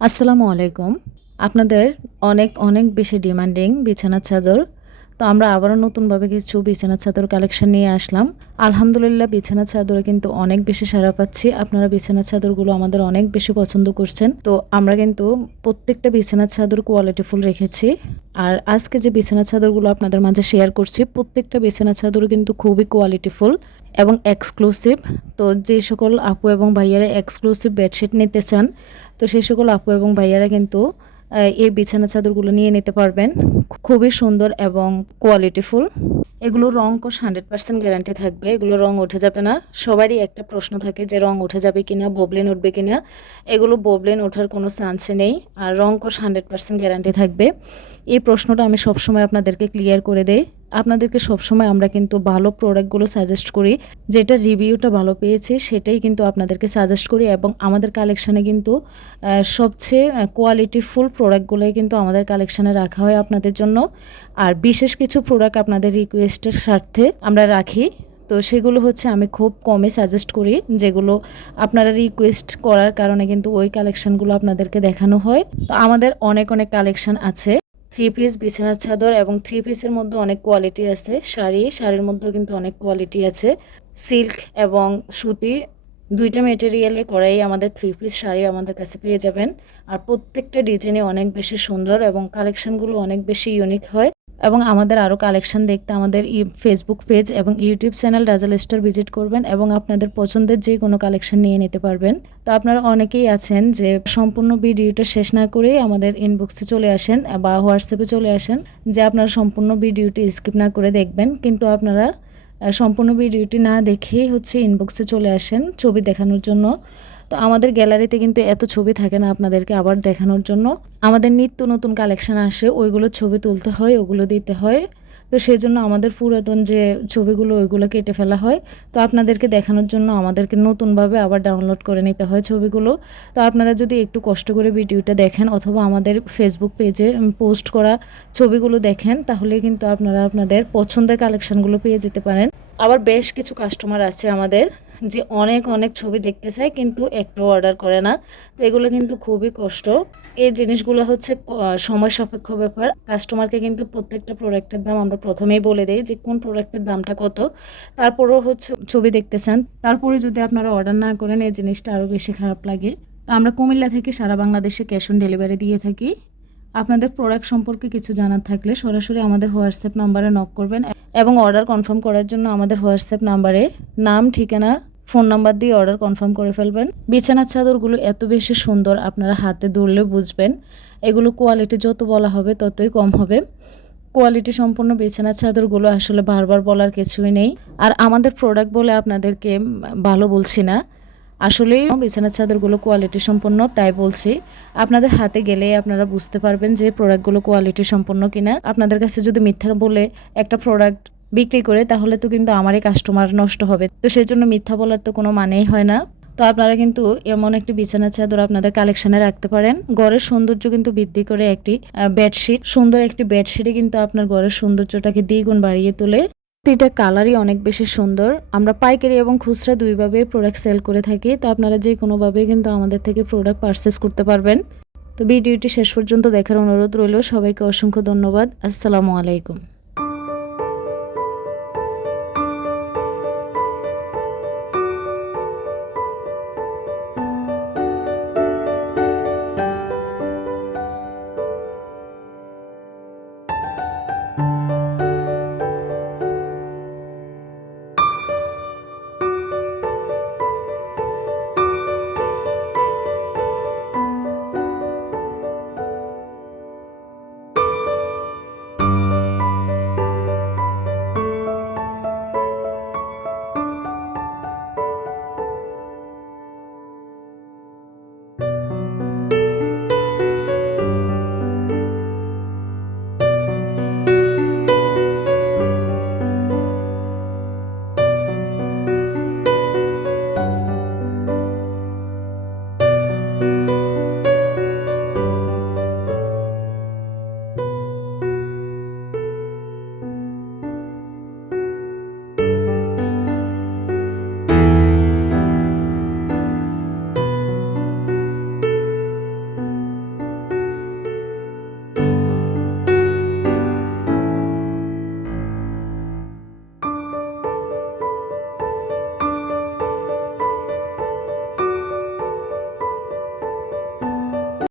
আসসালামু আলাইকুম। আপনাদের অনেক অনেক বেশি ডিমান্ডিং বিছানা চাদর তো আমরা আবারও নতুনভাবে কিছু বিছানার চাদর কালেকশন নিয়ে আসলাম। আলহামদুলিল্লাহ, বিছানা চাদরে কিন্তু অনেক বেশি সারা পাচ্ছি। আপনারা বিছানার চাদরগুলো আমাদের অনেক বেশি পছন্দ করছেন। তো আমরা কিন্তু প্রত্যেকটা বিছানার চাদর কোয়ালিটিফুল রেখেছি। আর আজকে যে বিছানার চাদরগুলো আপনাদের মাঝে শেয়ার করছি, প্রত্যেকটা বিছানা চাদর কিন্তু খুবই কোয়ালিটিফুল এবং এক্সক্লুসিভ তো যে সকল আপু এবং ভাইয়ারা এক্সক্লুসিভ বেডশিট নিতে চান, তো সেই সকল আপু এবং ভাইয়ারা কিন্তু এই বিছানা চাদরগুলো নিয়ে নিতে পারবেন। খুবই সুন্দর এবং কোয়ালিটিফুল এগুলো রং কোষ হান্ড্রেড পার্সেন্ট গ্যারান্টি থাকবে। এগুলো রং উঠে যাবে না। সবারই একটা প্রশ্ন থাকে যে রং উঠে যাবে কিনা, বোবলেন উঠবে কিনা। এগুলো বোবলেন ওঠার কোনো চান্সই নেই। আর রং কোষ হান্ড্রেড পার্সেন্ট গ্যারান্টি থাকবে। এই প্রশ্নটা আমি সবসময় আপনাদেরকে ক্লিয়ার করে দেই। আপনাদেরকে সবসময় আমরা কিন্তু ভালো প্রোডাক্টগুলো সাজেস্ট করি। যেটা রিভিউটা ভালো পেয়েছি, সেটাই কিন্তু আপনাদেরকে সাজেস্ট করি এবং আমাদের কালেকশানে কিন্তু সবচেয়ে কোয়ালিটিফুল প্রোডাক্টগুলোই কিন্তু আমাদের কালেকশানে রাখা হয় আপনাদের জন্য। আর বিশেষ কিছু প্রোডাক্ট আপনাদের রিকোয়েস্টের স্বার্থে আমরা রাখি। তো সেগুলো হচ্ছে আমি খুব কমে সাজেস্ট করি, যেগুলো আপনারা রিকোয়েস্ট করার কারণে কিন্তু ওই কালেকশানগুলো আপনাদেরকে দেখানো হয়। তো আমাদের অনেক অনেক কালেকশান আছে। থ্রি পিস বিছানার চাদর এবং থ্রি পিসের মধ্যে অনেক কোয়ালিটি আছে। শাড়ি, শাড়ির মধ্যেও কিন্তু অনেক কোয়ালিটি আছে। সিল্ক এবং সুতি, দুইটা মেটেরিয়ালে করাই আমাদের থ্রি পিস শাড়ি আমাদের কাছে পেয়ে যাবেন। আর প্রত্যেকটা ডিজাইনে অনেক বেশি সুন্দর এবং কালেকশানগুলো অনেক বেশি ইউনিক হয়। এবং আমাদের আরও কালেকশন দেখতে আমাদের ফেসবুক পেজ এবং ইউটিউব চ্যানেল রাজাল স্টোর ভিজিট করবেন এবং আপনাদের পছন্দের যে কোনো কালেকশন নিয়ে নিতে পারবেন। তো আপনারা অনেকেই আছেন যে সম্পূর্ণ ভিডিওটা শেষ না করেই আমাদের ইনবক্সে চলে আসেন বা হোয়াটসঅ্যাপে চলে আসেন যে আপনারা সম্পূর্ণ ভিডিওটি স্কিপ না করে দেখবেন। কিন্তু আপনারা সম্পূর্ণ ভিডিওটি না দেখেই হচ্ছে ইনবক্সে চলে আসেন ছবি দেখানোর জন্য। তো আমাদের গ্যালারিতে কিন্তু এত ছবি থাকে না আপনাদেরকে আবার দেখানোর জন্য। আমাদের নিত্য নতুন কালেকশন আসে, ওইগুলো ছবি তুলতে হয়, ওগুলো দিতে হয়। তো সেই জন্য আমাদের পুরাতন যে ছবিগুলো, ওইগুলো কেটে ফেলা হয়। তো আপনাদেরকে দেখানোর জন্য আমাদেরকে নতুনভাবে আবার ডাউনলোড করে নিতে হয় ছবিগুলো। তো আপনারা যদি একটু কষ্ট করে ভিডিওটা দেখেন অথবা আমাদের ফেসবুক পেজে পোস্ট করা ছবিগুলো দেখেন, তাহলে কিন্তু আপনারা আপনাদের পছন্দের কালেকশনগুলো পেয়ে যেতে পারেন। আবার বেশ কিছু কাস্টমার আছে আমাদের যে অনেক অনেক ছবি দেখতে চায় কিন্তু একটু অর্ডার করে না। তো এগুলো কিন্তু খুবই কষ্ট। এই জিনিসগুলো হচ্ছে সময় সাপেক্ষ ব্যাপার। কাস্টমারকে কিন্তু প্রত্যেকটা প্রোডাক্টের দাম আমরা প্রথমেই বলে দিই যে কোন প্রোডাক্টের দামটা কত। তারপরেও হচ্ছে ছবি দেখতে চান। তারপরে যদি আপনারা অর্ডার না করেন, এই জিনিসটা আরও বেশি খারাপ লাগে। তো আমরা কুমিল্লা থেকে সারা বাংলাদেশে ক্যাশ অন ডেলিভারি দিয়ে থাকি। আপনাদের প্রোডাক্ট সম্পর্কে কিছু জানার থাকলে সরাসরি আমাদের হোয়াটসঅ্যাপ নাম্বারে নক করবেন এবং অর্ডার কনফার্ম করার জন্য আমাদের হোয়াটসঅ্যাপ নাম্বারে নাম, ঠিকানা ফোন নাম্বার দিয়ে অর্ডার কনফার্ম করে ফেলবেন। বিছানার চাদরগুলো এত বেশি সুন্দর আপনারা হাতে ধরলে বুঝবেন। এগুলো কোয়ালিটি যত বলা হবে ততই কম হবে। কোয়ালিটি সম্পন্ন বিছানার চাদরগুলো আসলে বারবার বলার কিছুই নেই। আর আমাদের প্রোডাক্ট বলে আপনাদেরকে ভালো বলছি না। আসলেই বিছানার চাদরগুলো কোয়ালিটি সম্পন্ন, তাই বলছি। আপনাদের হাতে গেলে আপনারা বুঝতে পারবেন যে প্রোডাক্টগুলো কোয়ালিটি সম্পন্ন কিনা। আপনাদের কাছে যদি মিথ্যা বলে একটা প্রোডাক্ট বিক্রি করে, তাহলে তো কিন্তু আমারই কাস্টমার নষ্ট হবে। তো সেই জন্য মিথ্যা বলার তো কোনো মানেই হয় না। তো আপনারা কিন্তু এমন একটি বিছানার চাদর আপনাদের কালেকশনে রাখতে পারেন। গড়ের সৌন্দর্য কিন্তু বৃদ্ধি করে একটি বেডশিট সুন্দর একটি বেডশিটে কিন্তু আপনার গড়ের সৌন্দর্যটাকে দ্বিগুণ বাড়িয়ে তোলে। প্রতিটা কালারই অনেক বেশি সুন্দর। আমরা পাইকারি এবং খুচরা দুইভাবে প্রোডাক্ট সেল করে থাকি, তো আপনারা যে কোনোভাবে কিন্তু আমাদের থেকে প্রোডাক্ট পারচেস করতে পারবেন। তো ভিডিওটি শেষ পর্যন্ত দেখার অনুরোধ রইল। সবাইকে অসংখ্য ধন্যবাদ। আসসালামু আলাইকুম।